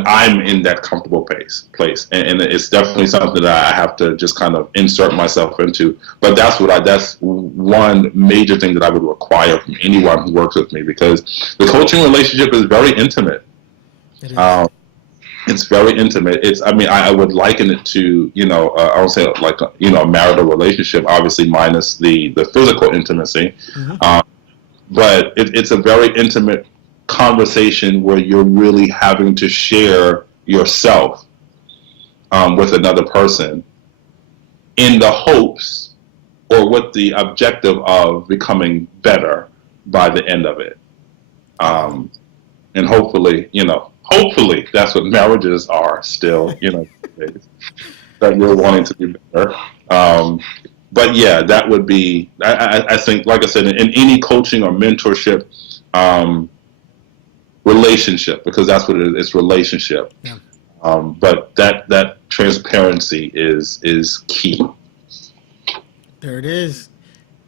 I'm in that comfortable place. And it's definitely something that I have to just kind of insert myself into. But that's one major thing that I would require from anyone who works with me, because the coaching relationship is very intimate. It is. It's very intimate. I would liken it to, I would say like, a marital relationship, obviously minus the physical intimacy. Mm-hmm. But it's a very intimate conversation where you're really having to share yourself with another person in the hopes or with the objective of becoming better by the end of it. And hopefully that's what marriages are still, that you're wanting to be better. But yeah, that would be, I think, like I said, in any coaching or mentorship, relationship, because that's what it is, it's relationship. Yeah. But that transparency is key. There it is.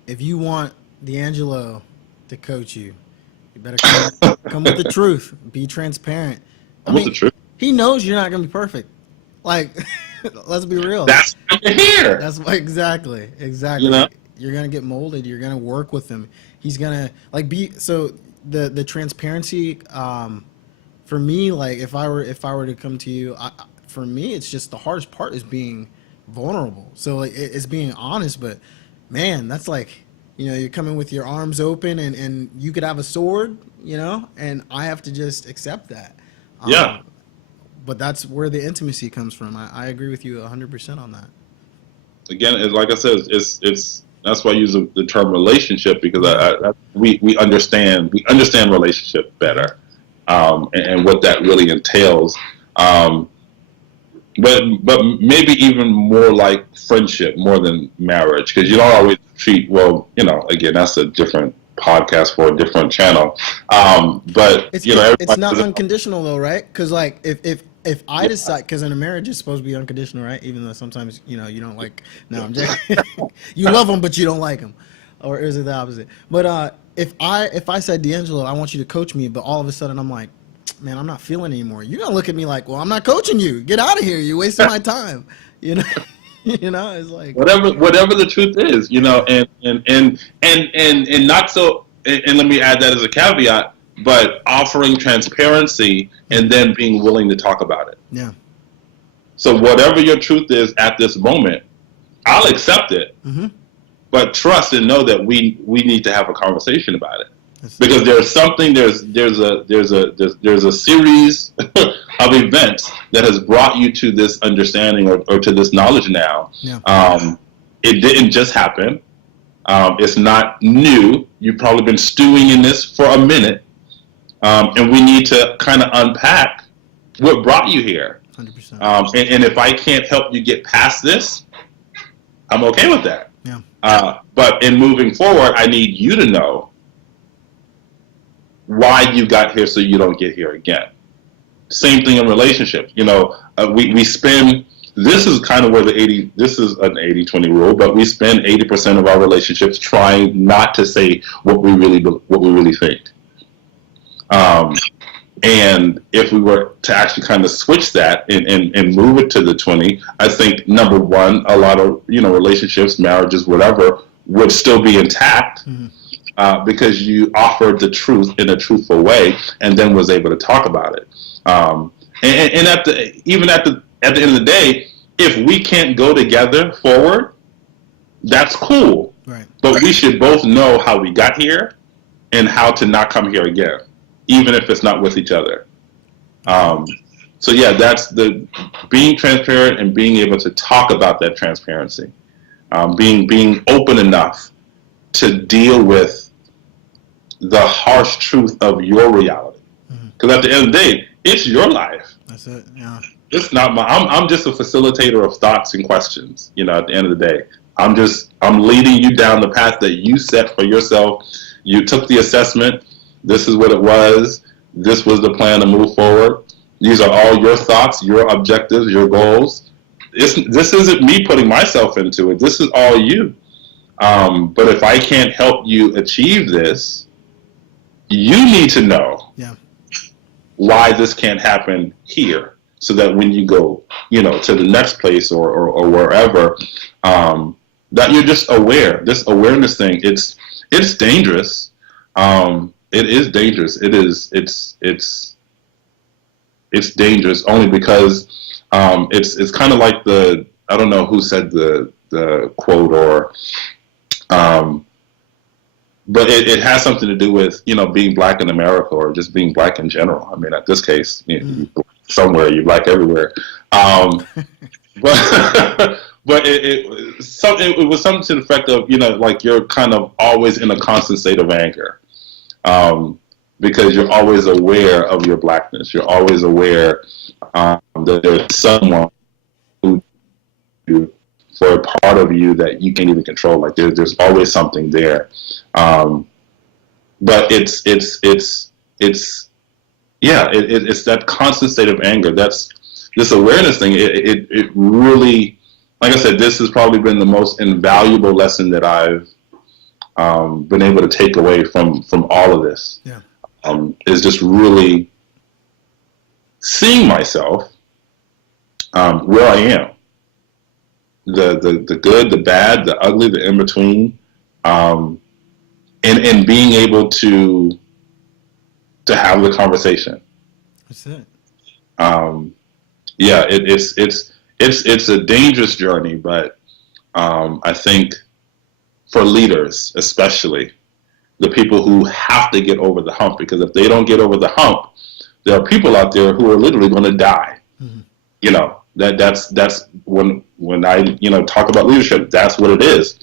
If you want D'Angelo to coach you, you better come with the truth. Be transparent. What's the truth? He knows you're not going to be perfect. Like, let's be real. That's why you're here. That's why, exactly. You're going to get molded. You're going to work with him. He's going to so the transparency, for me, like if I were to come to you, for me, it's just the hardest part is being vulnerable. So like it's being honest, but man, that's like, you're coming with your arms open and you could have a sword, and I have to just accept that. Yeah. But that's where the intimacy comes from. I agree with you 100% on that. Again, like I said, it's that's why I use the term relationship, because we understand relationship better, and what that really entails. But maybe even more like friendship more than marriage, because you don't always treat, again, that's a different podcast for a different channel. But it's not unconditional though, right? Because like if I decide, because in a marriage it's supposed to be unconditional, right? Even though sometimes you don't like. No, I'm just you love them but you don't like them, or is it the opposite? But if I said, D'Angelo, I want you to coach me, but all of a sudden I'm like, man, I'm not feeling it anymore. You're gonna look at me like, well, I'm not coaching you. Get out of here. You're wasting my time. It's like whatever the truth is, and not so. And let me add that as a caveat. But offering transparency and then being willing to talk about it. Yeah. So whatever your truth is at this moment, I'll accept it. Mm-hmm. But trust and know that we need to have a conversation about it. Because there's something, there's a series of events that has brought you to this understanding or to this knowledge now. Yeah. It didn't just happen. It's not new. You've probably been stewing in this for a minute. And we need to kind of unpack what brought you here. 100%. And if I can't help you get past this, I'm okay with that. Yeah. But in moving forward, I need you to know why you got here so you don't get here again. Same thing in relationships. We spend, this is kind of where this is an 80-20 rule, but we spend 80% of our relationships trying not to say what we really think. And if we were to actually kind of switch that and move it to the 20, I think number one, a lot of, relationships, marriages, whatever, would still be intact, because you offered the truth in a truthful way and then was able to talk about it. And at the end of the day, if we can't go together forward, that's cool. Right. But we should both know how we got here and how to not come here again, even if it's not with each other. So yeah, that's the being transparent and being able to talk about that transparency, being open enough to deal with the harsh truth of your reality. Because at the end of the day, it's your life. That's it. Yeah. It's not my. I'm just a facilitator of thoughts and questions. At the end of the day, I'm leading you down the path that you set for yourself. You took the assessment. This is what it was. This was the plan to move forward. These are all your thoughts, your objectives, your goals. This isn't me putting myself into it. This is all you. But if I can't help you achieve this, you need to know why this can't happen here, so that when you go, to the next place or wherever, that you're just aware. This awareness thing, it's dangerous. It is dangerous. It's dangerous only because it's kind of like I don't know who said the quote, or but it has something to do with being black in America, or just being black in general. I mean, at this case, somewhere you're black everywhere. But but it was something to the effect of like you're kind of always in a constant state of anger, because you're always aware of your blackness. You're always aware that there's someone who for a part of you that you can't even control. Like there's always something there. But it's that constant state of anger. That's this awareness thing. It really, like I said, this has probably been the most invaluable lesson that I've been able to take away from all of this. Yeah. Is just really seeing myself where I am. The good, the bad, the ugly, the in between, and being able to have the conversation. That's it. It's a dangerous journey, but I think for leaders, especially the people who have to get over the hump, because if they don't get over the hump, there are people out there who are literally going to die. That's when I talk about leadership, that's what it is.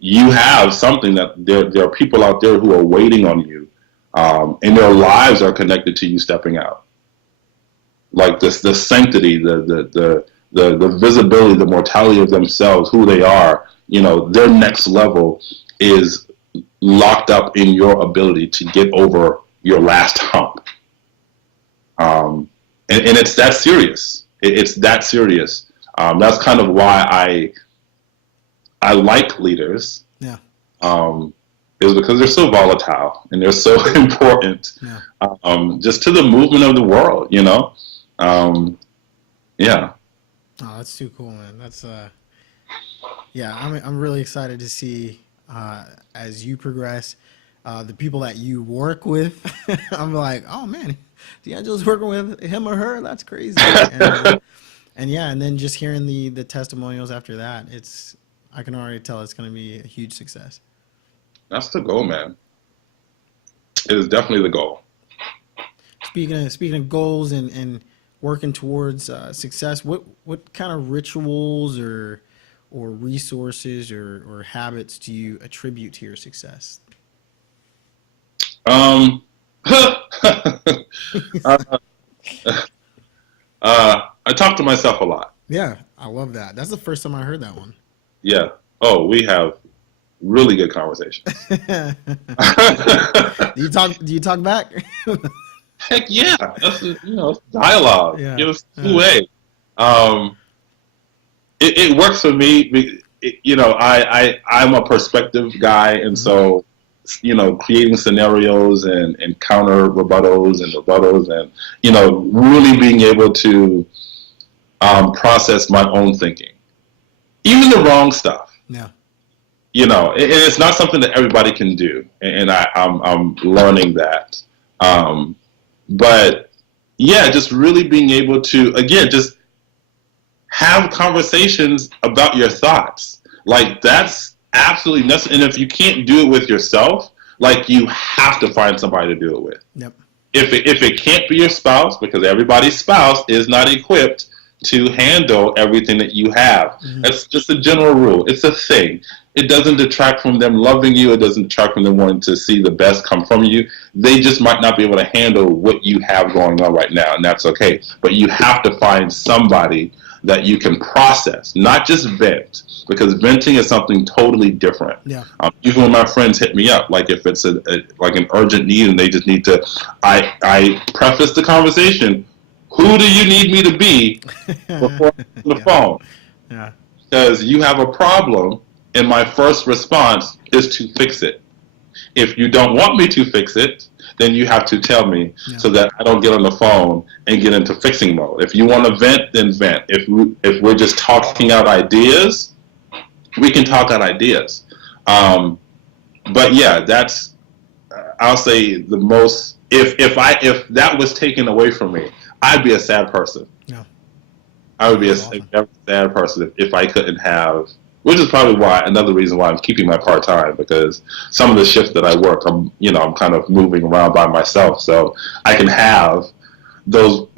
You have something that there are people out there who are waiting on you, and their lives are connected to you stepping out. Like the sanctity, the visibility, the mortality of themselves, who they are, their next level is locked up in your ability to get over your last hump. And it's that serious. It's that serious. That's kind of why I like leaders. Yeah. Is because they're so volatile and they're so important. Yeah. Just to the movement of the world, Yeah. Oh, that's too cool, man. That's I'm really excited to see as you progress, the people that you work with. I'm like, oh man, D'Angelo's working with him or her. That's crazy. And then just hearing the testimonials after that, I can already tell it's going to be a huge success. That's the goal, man. It is definitely the goal. Speaking of goals and working towards success, what kind of rituals or resources or habits do you attribute to your success? I talk to myself a lot. Yeah, I love that. That's the first time I heard that one. Yeah. Oh, we have really good conversations. Do you talk back? Heck yeah. That's it's dialogue. Yeah. It's two-way. It works for me. I'm a perspective guy, and so creating scenarios and counter rebuttals and really being able to process my own thinking, even the wrong stuff. Yeah. It's not something that everybody can do, and I'm learning that. But yeah, just really being able to, again, just have conversations about your thoughts. Like, that's absolutely necessary. And if you can't do it with yourself, like, you have to find somebody to do it with. Yep. if it can't be your spouse, because everybody's spouse is not equipped to handle everything that you have. Mm-hmm. That's just a general rule. It's a thing. It doesn't detract from them loving you. It doesn't detract from them wanting to see the best come from you. They just might not be able to handle what you have going on right now, and that's okay. But you have to find somebody that you can process, not just vent, because venting is something totally different. Yeah. Even when my friends hit me up, like if it's like an urgent need and they just need to, I preface the conversation. Who do you need me to be before the phone? Yeah. Because you have a problem, and my first response is to fix it. If you don't want me to fix it, then you have to tell me so that I don't get on the phone and get into fixing mode. If you want to vent, then vent. If we're just talking out ideas, we can talk out ideas. But yeah, that's I'll say the most. If that was taken away from me, I'd be a sad person. Yeah. I would be a sad person if I couldn't have, which is probably another reason why I'm keeping my part-time, because some of the shifts that I work, I'm kind of moving around by myself, so I can have those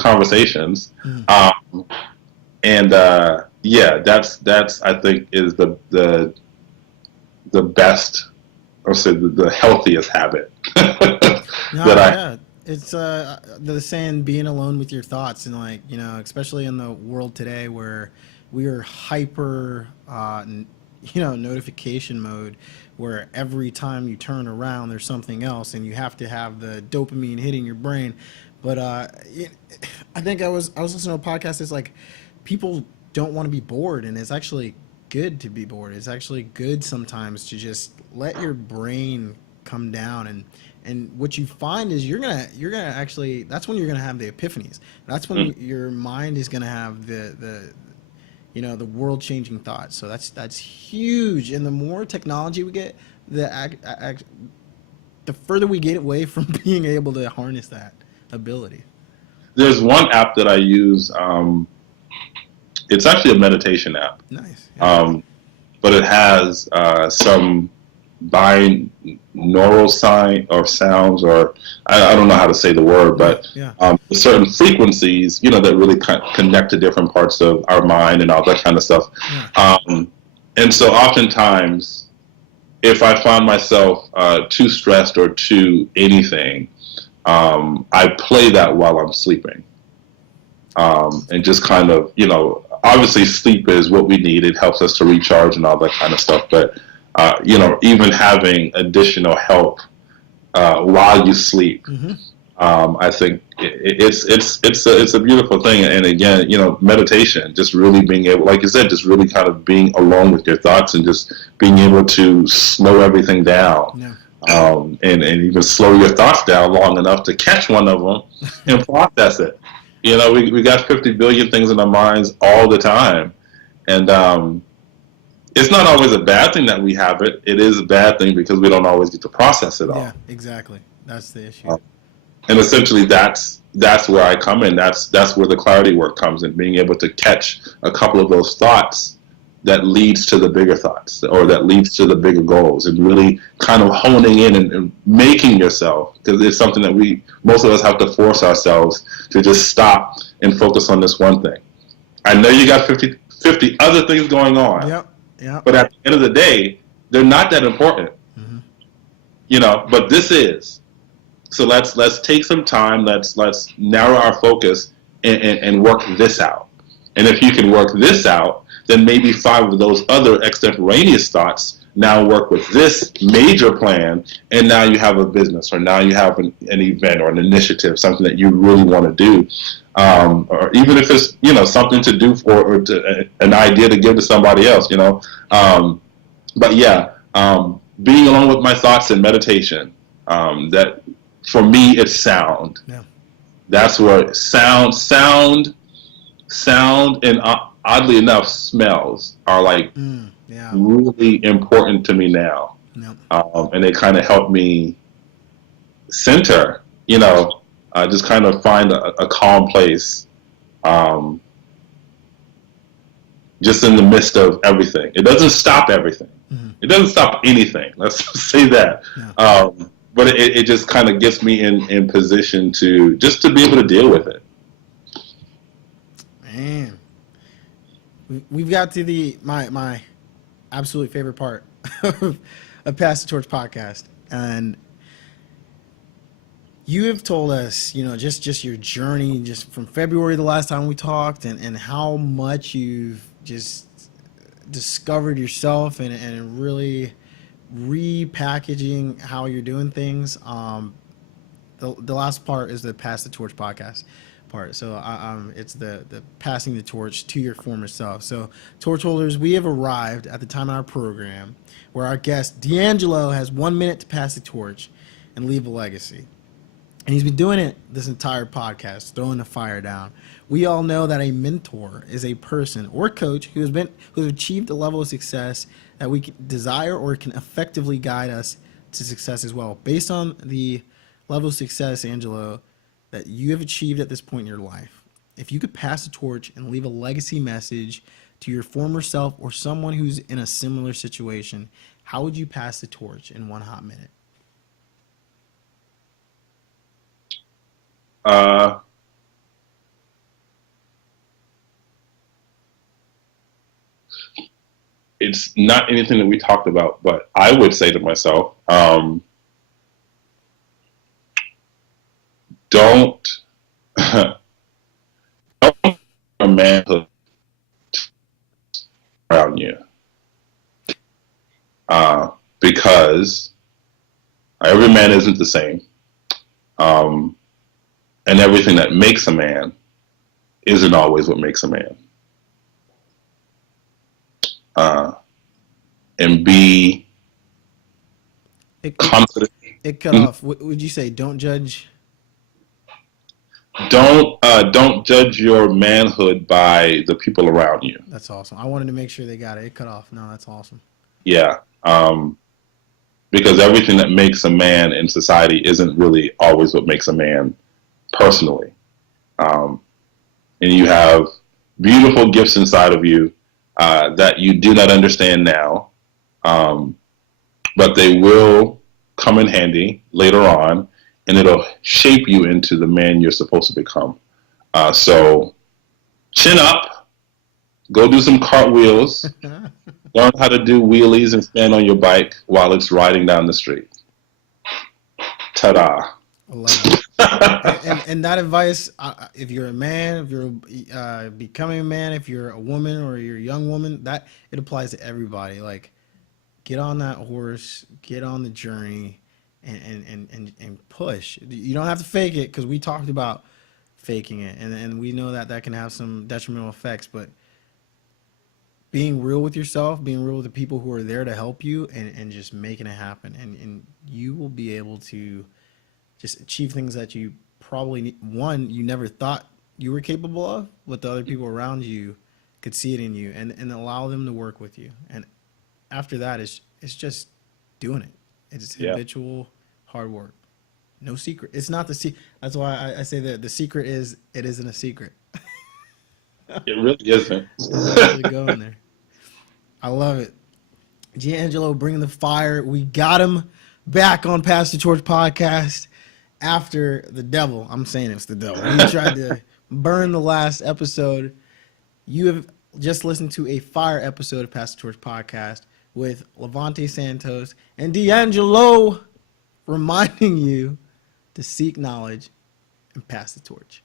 conversations. Mm-hmm. That's I think is the best, or say the healthiest habit It's the saying, being alone with your thoughts, and especially in the world today where we are hyper, notification mode, where every time you turn around, there's something else, and you have to have the dopamine hitting your brain. But I think I was listening to a podcast. It's like people don't want to be bored, and it's actually good to be bored. It's actually good sometimes to just let your brain come down, and what you find is you're gonna actually, that's when you're gonna have the epiphanies. That's when your mind is gonna have the world changing thoughts. So that's huge. And the more technology we get, the further we get away from being able to harness that ability. There's one app that I use. It's actually a meditation app. Nice. Yeah. But it has some binaural sign or sounds, or I don't know how to say the word, but certain frequencies, that really connect to different parts of our mind and all that kind of stuff. Yeah. And so oftentimes, if I find myself too stressed or too anything, I play that while I'm sleeping. And just kind of, obviously sleep is what we need. It helps us to recharge and all that kind of stuff. But, even having additional help while you sleep, mm-hmm. I think it's a beautiful thing. And again, meditation, just really being able, like you said, just really kind of being alone with your thoughts and just being able to slow everything down. Yeah. And even slow your thoughts down long enough to catch one of them and process it. We got 50 billion things in our minds all the time. And it's not always a bad thing that we have it. It is a bad thing because we don't always get to process it all. Yeah, exactly. That's the issue. And essentially that's where I come in. That's where the clarity work comes in, being able to catch a couple of those thoughts that leads to the bigger thoughts, or that leads to the bigger goals, and really kind of honing in and making yourself, because it's something that most of us have to force ourselves to just stop and focus on this one thing. I know you got 50 other things going on. Yep. Yeah. But at the end of the day, they're not that important. Mm-hmm. But this is. So let's take some time, let's narrow our focus and work this out. And if you can work this out, then maybe 5 of those other extemporaneous thoughts now work with this major plan, and now you have a business, or now you have an event or an initiative, something that you really want to do. Or even if it's something to do or an idea to give to somebody else, but yeah, being alone with my thoughts and meditation, that for me it's sound. Yeah. That's where sound, and oddly enough, smells are like really important to me now. Yep. And they kind of help me center, just kind of find a calm place, just in the midst of everything. It doesn't stop everything. Mm-hmm. It doesn't stop anything. Let's say that. Yeah. but it just kind of gets me in position to just to be able to deal with it. Man, we've got to the my absolute favorite part of Pass the Torch podcast, and you have told us, just your journey, just from February, the last time we talked, and how much you've just discovered yourself and really repackaging how you're doing things. The last part is the Pass the Torch podcast part. So it's the passing the torch to your former self. So torch holders, we have arrived at the time in our program where our guest D'Angelo has 1 minute to pass the torch and leave a legacy. And he's been doing it this entire podcast, throwing the fire down. We all know that a mentor is a person or coach who has achieved a level of success that we can desire or can effectively guide us to success as well. Based on the level of success, Angelo, that you have achieved at this point in your life, if you could pass the torch and leave a legacy message to your former self or someone who's in a similar situation, how would you pass the torch in 1 hot minute? It's not anything that we talked about, but I would say to myself, don't don't a manhood around you, because every man isn't the same, and everything that makes a man isn't always what makes a man. And be confident. It cut off. Would you say don't judge? Don't judge your manhood by the people around you. That's awesome. I wanted to make sure they got it. It cut off. No, that's awesome. Yeah. Because everything that makes a man in society isn't really always what makes a man personally. And you have beautiful gifts inside of you that you do not understand now, but they will come in handy later on, and it'll shape you into the man you're supposed to become. So chin up, go do some cartwheels, learn how to do wheelies and stand on your bike while it's riding down the street. Ta-da. I love it. and that advice, if you're a man, if you're becoming a man, if you're a woman or you're a young woman, that it applies to everybody. Like, get on that horse, get on the journey, and push. You don't have to fake it, because we talked about faking it, and we know that can have some detrimental effects. But being real with yourself, being real with the people who are there to help you, and just making it happen, and you will be able to just achieve things that you probably you never thought you were capable of, but the other people around you could see it in you, and allow them to work with you. And after that, it's just doing it. It's habitual hard work. No secret. It's not the secret. That's why I say that the secret is it isn't a secret. It really isn't. It's actually going there. I love it. D'Angelo bringing the fire. We got him back on Pass the Torch podcast after the devil. I'm saying it's the devil. He tried to burn the last episode. You have just listened to a fire episode of Pass the Torch podcast with Levante Santos and D'Angelo, reminding you to seek knowledge and pass the torch.